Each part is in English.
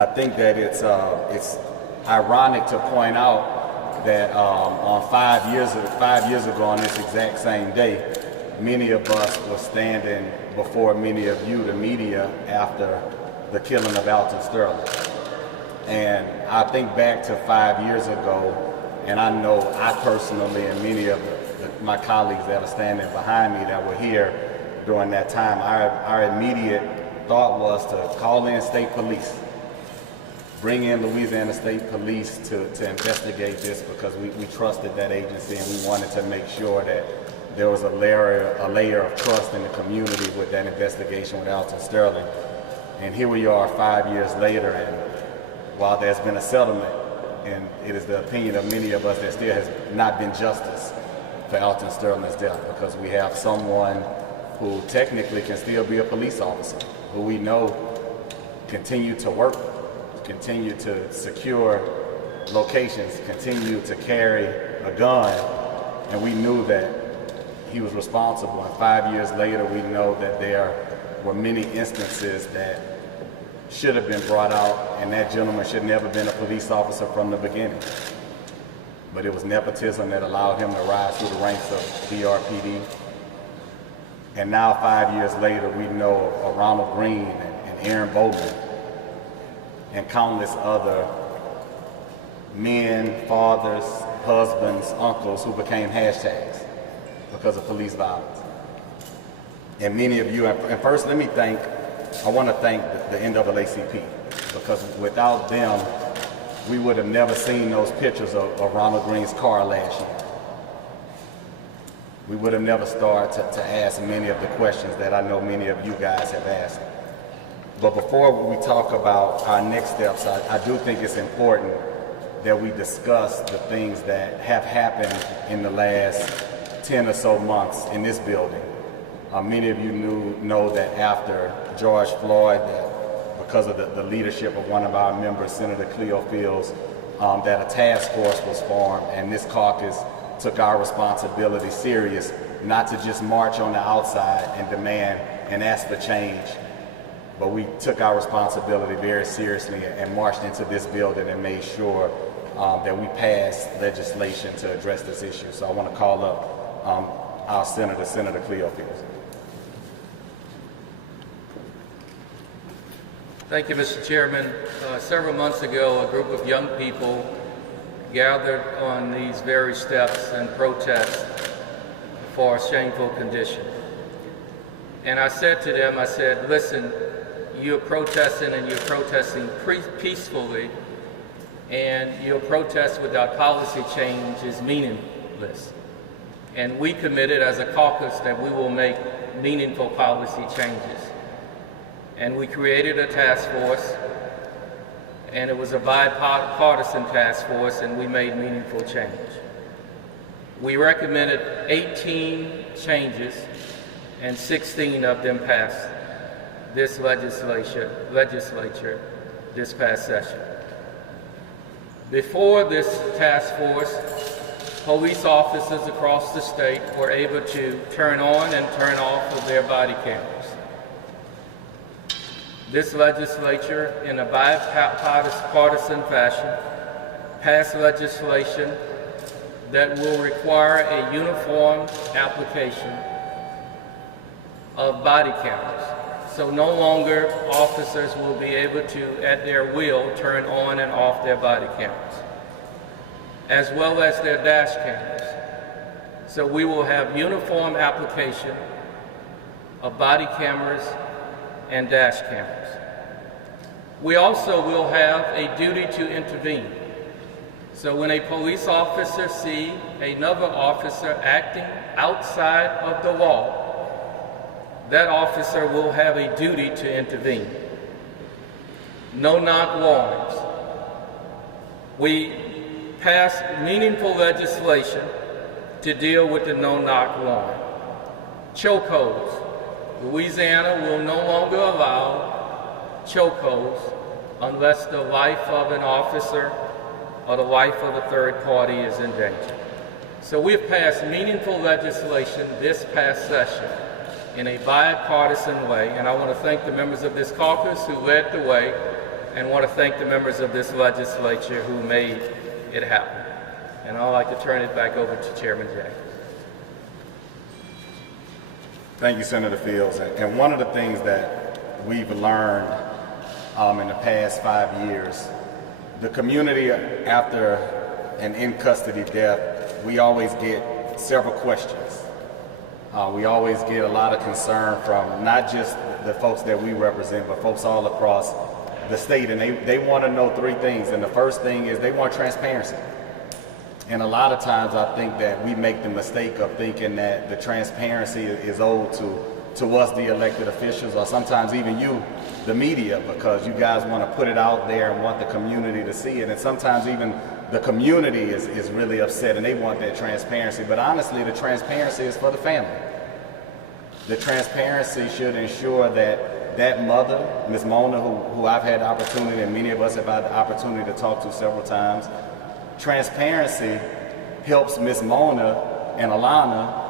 I think that it's ironic to point out that on 5 years ago on this exact same day, many of us were standing before many of you, the media, after the killing of Alton Sterling. And I think back to 5 years ago, and I know I personally and many of my colleagues that are standing behind me that were here during that time, our immediate thought was to call in state police. Bring in Louisiana State Police to investigate this, because we trusted that agency and we wanted to make sure that there was a layer of trust in the community with that investigation with Alton Sterling. And here we are 5 years later, and while there's been a settlement, and it is the opinion of many of us that still has not been justice for Alton Sterling's death, because we have someone who technically can still be a police officer, who we know continue to work, continue to secure locations, continue to carry a gun, and we knew that he was responsible. And 5 years later, we know that there were many instances that should have been brought out, and that gentleman should never have been a police officer from the beginning. But it was nepotism that allowed him to rise through the ranks of BRPD. And now 5 years later, we know of Ronald Green and Aaron Bowman and countless other men, fathers, husbands, uncles who became hashtags because of police violence. And many of you, and first I want to thank the NAACP, because without them, we would have never seen those pictures of Ronald Green's car last year. We would have never started to ask many of the questions that I know many of you guys have asked. But before we talk about our next steps, I do think it's important that we discuss the things that have happened in the last 10 or so months in this building. Many of you know that after George Floyd, because of the leadership of one of our members, Senator Cleo Fields, that a task force was formed, and this caucus took our responsibility serious, not to just march on the outside and demand and ask for change, but we took our responsibility very seriously and marched into this building and made sure that we passed legislation to address this issue. So I want to call up our Senator Cleo Fields. Thank you, Mr. Chairman. Several months ago, a group of young people gathered on these very steps and protest for a shameful condition. And I said to them, I said, listen, you're protesting and you're protesting peacefully, and your protest without policy change is meaningless. And we committed as a caucus that we will make meaningful policy changes. And we created a task force, and it was a bipartisan task force, and we made meaningful change. We recommended 18 changes, and 16 of them passed this legislature this past session. Before this task force, police officers across the state were able to turn on and turn off of their body cameras. This legislature, in a bipartisan fashion, passed legislation that will require a uniform application of body cameras. So no longer officers will be able to, at their will, turn on and off their body cameras, as well as their dash cameras. So we will have uniform application of body cameras and dash cameras. We also will have a duty to intervene. So when a police officer sees another officer acting outside of the law, that officer will have a duty to intervene. No-knock warrants. We passed meaningful legislation to deal with the no-knock warrant. Chokeholds. Louisiana will no longer allow chokeholds unless the life of an officer or the life of a third party is in danger. So we have passed meaningful legislation this past session in a bipartisan way, and I want to thank the members of this caucus who led the way and want to thank the members of this legislature who made it happen. And I'd like to turn it back over to Chairman Jay. Thank you, Senator Fields. And one of the things that we've learned in the past 5 years, the community after an in-custody death, we always get several questions. We always get a lot of concern from not just the folks that we represent, but folks all across the state. And they want to know three things. And the first thing is they want transparency. And a lot of times I think that we make the mistake of thinking that the transparency is owed to us, the elected officials, or sometimes even you, the media, because you guys want to put it out there and want the community to see it. And sometimes even the community is really upset and they want that transparency. But honestly, the transparency is for the family. The transparency should ensure that that mother, Ms. Mona, who I've had the opportunity, and many of us have had the opportunity to talk to several times, transparency helps Ms. Mona and Alana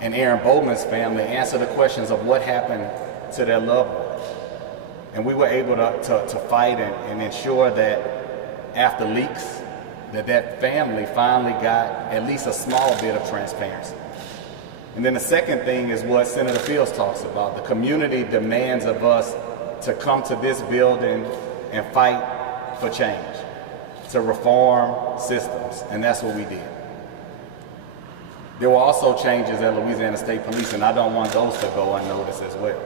and Aaron Bowman's family answer the questions of what happened to their loved one. And we were able to fight and ensure that after leaks, that family finally got at least a small bit of transparency. And then the second thing is what Senator Fields talks about. The community demands of us to come to this building and fight for change, to reform systems, and that's what we did. There were also changes at Louisiana State Police, and I don't want those to go unnoticed as well.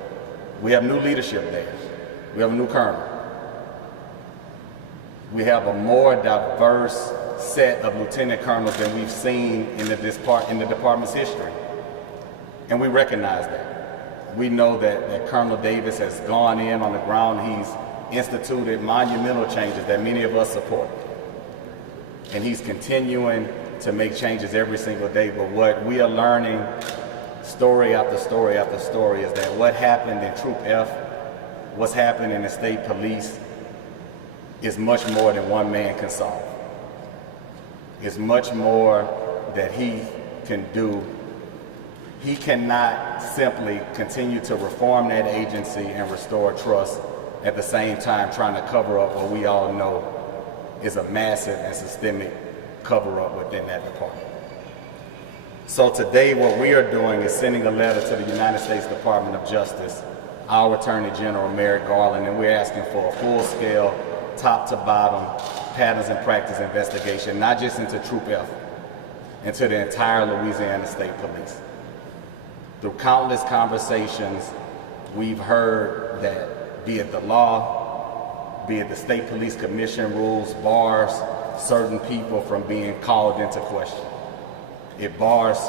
We have new leadership there. We have a new colonel. We have a more diverse set of lieutenant colonels than we've seen in the department's history. And we recognize that. We know that Colonel Davis has gone in on the ground. He's instituted monumental changes that many of us support. And he's continuing to make changes every single day. But what we are learning story after story after story is that what happened in Troop F, what's happening in the state police, is much more than one man can solve. It's much more that he can do. He cannot simply continue to reform that agency and restore trust at the same time trying to cover up what we all know is a massive and systemic cover-up within that department. So today what we are doing is sending a letter to the United States Department of Justice, our Attorney General, Merrick Garland, and we're asking for a full-scale, top-to-bottom patterns and practice investigation, not just into Troop F, into the entire Louisiana State Police. Through countless conversations, we've heard that be it the law, be it the State Police Commission rules, bars certain people from being called into question. It bars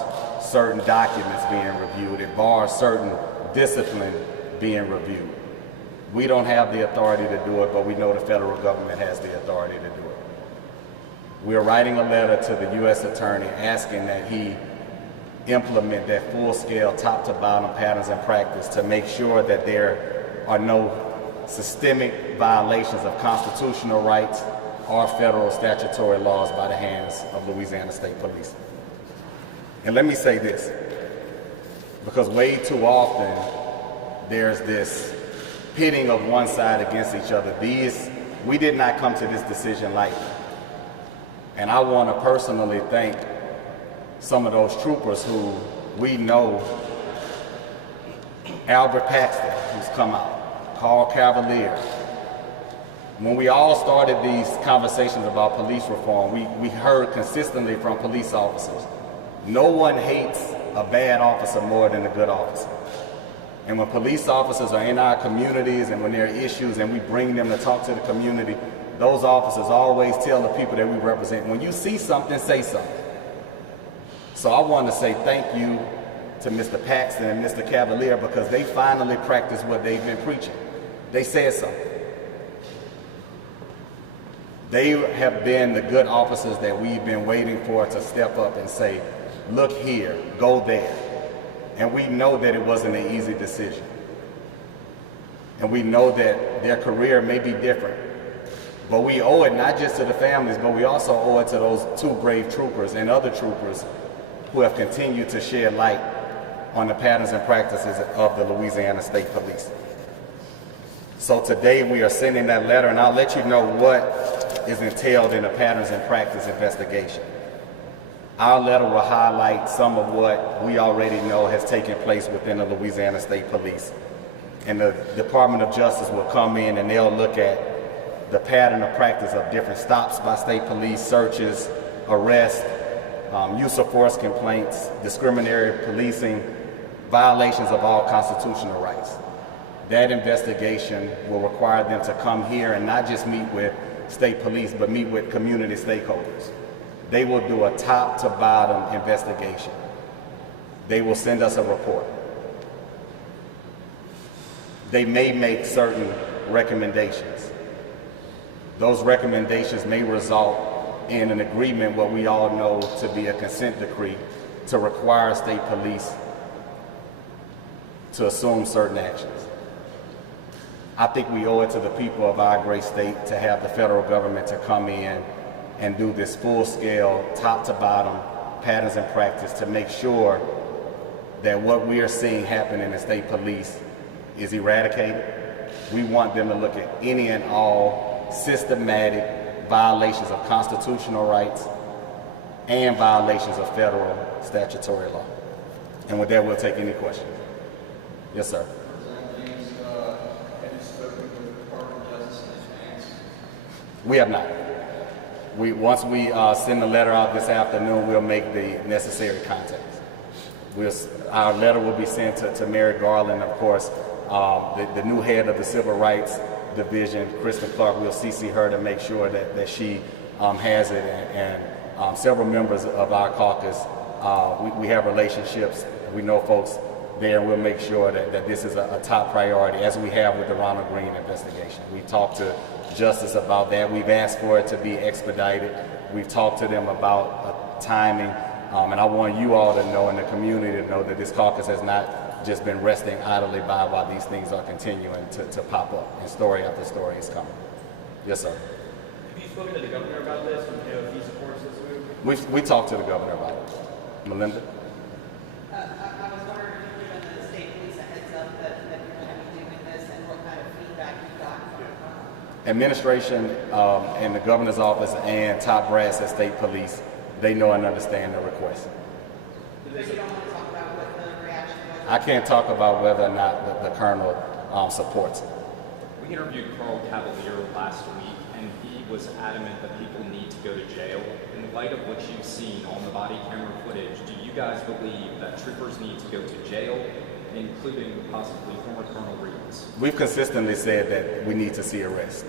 certain documents being reviewed. It bars certain discipline being reviewed. We don't have the authority to do it, but we know the federal government has the authority to do it. We are writing a letter to the U.S. Attorney asking that he implement that full-scale, top-to-bottom patterns and practice to make sure that there are no systemic violations of constitutional rights or federal statutory laws by the hands of Louisiana State Police. And let me say this, because way too often there's this pitting of one side against each other. We did not come to this decision lightly. And I want to personally thank some of those troopers who we know, Albert Paxton, who's come out, Carl Cavalier. When we all started these conversations about police reform, we heard consistently from police officers, no one hates a bad officer more than a good officer. And when police officers are in our communities and when there are issues and we bring them to talk to the community, those officers always tell the people that we represent, when you see something, say something. So I want to say thank you to Mr. Paxton and Mr. Cavalier because they finally practiced what they've been preaching. They said something. They have been the good officers that we've been waiting for to step up and say, look here, go there. And we know that it wasn't an easy decision. And we know that their career may be different. But we owe it not just to the families, but we also owe it to those two brave troopers and other troopers who have continued to shed light on the patterns and practices of the Louisiana State Police. So today we are sending that letter, and I'll let you know what is entailed in a patterns and practice investigation. Our letter will highlight some of what we already know has taken place within the Louisiana State Police. And the Department of Justice will come in and they'll look at the pattern of practice of different stops by state police, searches, arrests, use of force complaints, discriminatory policing, violations of all constitutional rights. That investigation will require them to come here and not just meet with state police, but meet with community stakeholders. They will do a top to bottom investigation. They will send us a report. They may make certain recommendations. Those recommendations may result in an agreement, what we all know to be a consent decree, to require state police to assume certain actions. I think we owe it to the people of our great state to have the federal government to come in and do this full-scale, top-to-bottom patterns and practice to make sure that what we are seeing happen in the state police is eradicated. We want them to look at any and all systematic violations of constitutional rights and violations of federal statutory law. And with that, we'll take any questions. Yes, sir. Have you spoken with the Department of Justice in advance? We have not. Once we send the letter out this afternoon, we'll make the necessary contacts. Our letter will be sent to Mary Garland, of course, the new head of the Civil Rights Division, Kristen Clark. We'll CC her to make sure that she has it, and several members of our caucus. We have relationships. We know folks there, and we'll make sure that this is a top priority, as we have with the Ronald Green investigation. We talked to Justice about that. We've asked for it to be expedited. We've talked to them about timing, and I want you all to know, and the community to know, that this caucus has not just been resting idly by while these things are continuing to pop up, and story after story is coming. Yes, sir. Have you spoken to the governor about this, and if he supports this move? We talked to the governor about it. Melinda? I was wondering if you've given the state police a heads up that you're going to be doing this, and what kind of feedback you got from Administration and the governor's office and top brass at state police, they know and understand the request. But you don't want to talk about what the reaction was? I can't talk about whether or not the colonel supports it. We interviewed Carl Cavalier last week, and he was adamant that people need to go to jail. In light of what you've seen on the body camera footage, do you guys believe that troopers need to go to jail, including possibly former Colonel Reeves? We've consistently said that we need to see arrest.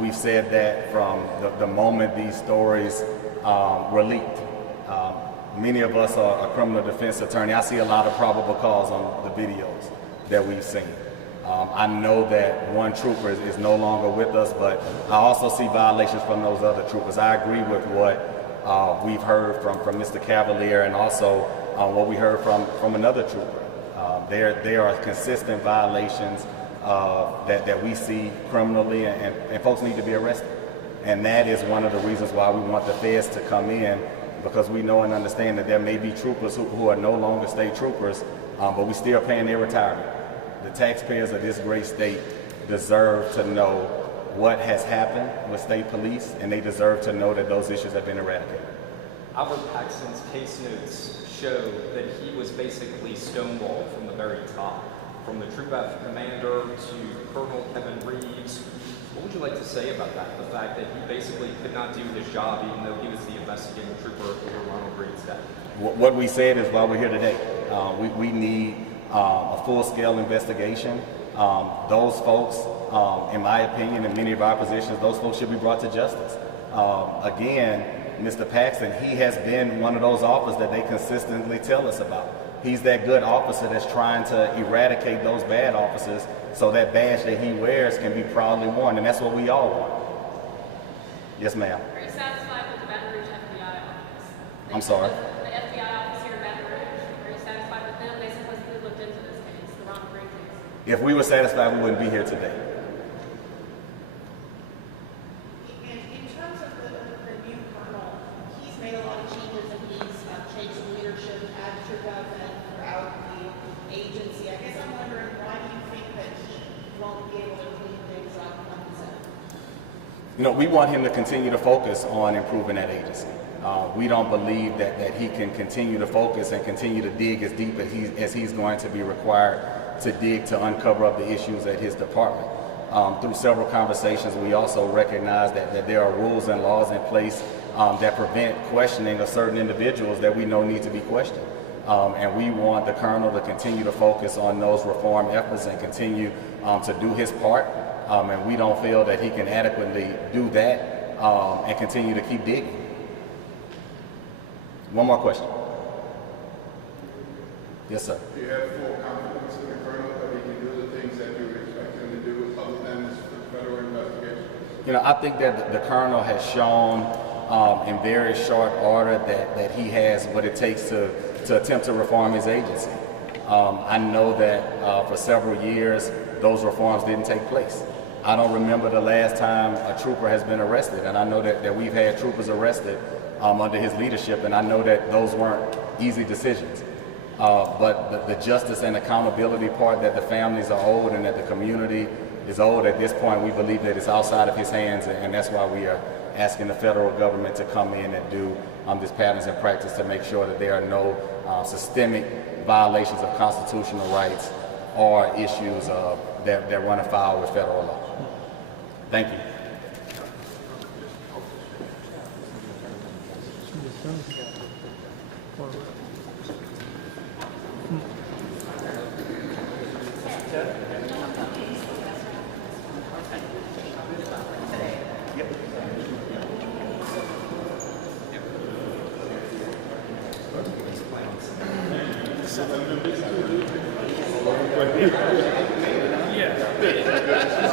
We've said that from the moment these stories were leaked. Many of us are a criminal defense attorney. I see a lot of probable cause on the videos that we've seen. I know that one trooper is no longer with us, but I also see violations from those other troopers. I agree with what we've heard from Mr. Cavalier, and also what we heard from another trooper. There are consistent violations that we see criminally, and folks need to be arrested. And that is one of the reasons why we want the feds to come in, because we know and understand that there may be troopers who are no longer state troopers, but we still paying their retirement. The taxpayers of this great state deserve to know what has happened with state police, and they deserve to know that those issues have been eradicated. Albert Paxton's case notes show that he was basically stonewalled from the very top, from the Troop F commander to Colonel Kevin Reeves. What would you like to say about that? The fact that he basically could not do his job, even though he was the investigating trooper for Ronald Reeves' death. What we said is why we're here today. We need a full-scale investigation. Those folks, in my opinion, in many of our positions, those folks should be brought to justice. Again, Mr. Paxton, he has been one of those officers that they consistently tell us about. He's that good officer that's trying to eradicate those bad officers so that badge that he wears can be proudly worn, and that's what we all want. Yes, ma'am. Are you satisfied with the Baton Rouge FBI office? I'm sorry? The FBI office here in Baton Rouge, are you satisfied with them? They supposedly looked into this case, the Ronald Green case. If we were satisfied, we wouldn't be here today. In terms of the new colonel, he's made a lot of changes, and he's changed leadership at Troop F and throughout the agency. I guess I'm wondering, why do you think that he won't be able to We want him to continue to focus on improving that agency. We don't believe that he can continue to focus and continue to dig as deep as he's going to be required to dig to uncover up the issues at his department. Through several conversations, we also recognize that there are rules and laws in place that prevent questioning of certain individuals that we know need to be questioned. And we want the colonel to continue to focus on those reform efforts and continue to do his part. And we don't feel that he can adequately do that and continue to keep digging. One more question. Yes, sir. Do you have full confidence in the colonel that he can do the things that you would expect him to do other than this federal investigation? I think that the colonel has shown in very short order that he has what it takes to attempt to reform his agency. I know that for several years those reforms didn't take place. I don't remember the last time a trooper has been arrested, and I know that we've had troopers arrested under his leadership, and I know that those weren't easy decisions. But the justice and accountability part that the families are owed and that the community is owed at this point, we believe that it's outside of his hands, and that's why we are asking the federal government to come in and do this patterns and practice to make sure that there are no systemic violations of constitutional rights or issues that run afoul with federal law. Thank you. Yeah.